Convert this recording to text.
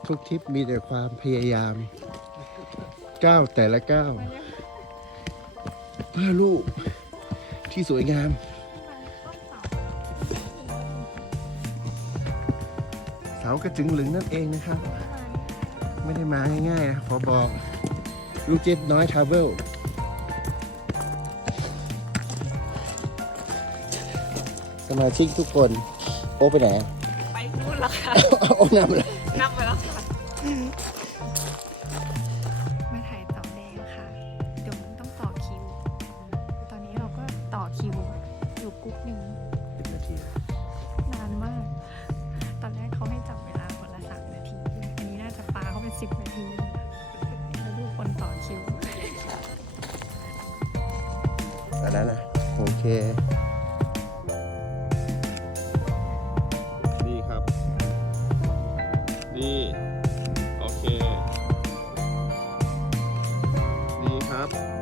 ทุกทริปมีแต่ความพยายามก้าวแต่ละก้าวเพื่อลูกที่สวยงามเสากระจึงหลึงนั่นเองนะครับ ไม่ได้มาง่ายๆนะขอบอกลูกเจ็ดน้อยทราเวลสมาชิกทุกคนโอ้ไปไหนไปนู่นแล้วค่ะโอ้นำเลยนำไปแล้วค่ะมาถ่ายต่อแดงค่ะเดี๋ยวมันต้องต่อคิว ตอนนี้เราก็ต่อคิวอยู่กรุ๊ปหนึ่ง 10 นาทีนานมาก ตอนแรกเขาให้จับเวลาคนละ3 นาที อันนี้น่าจะปาเขาเป็น10 นาที แล้วดูคนต่อคิวอันนั้นนะโอเคดีครับดีโอเคดีครับ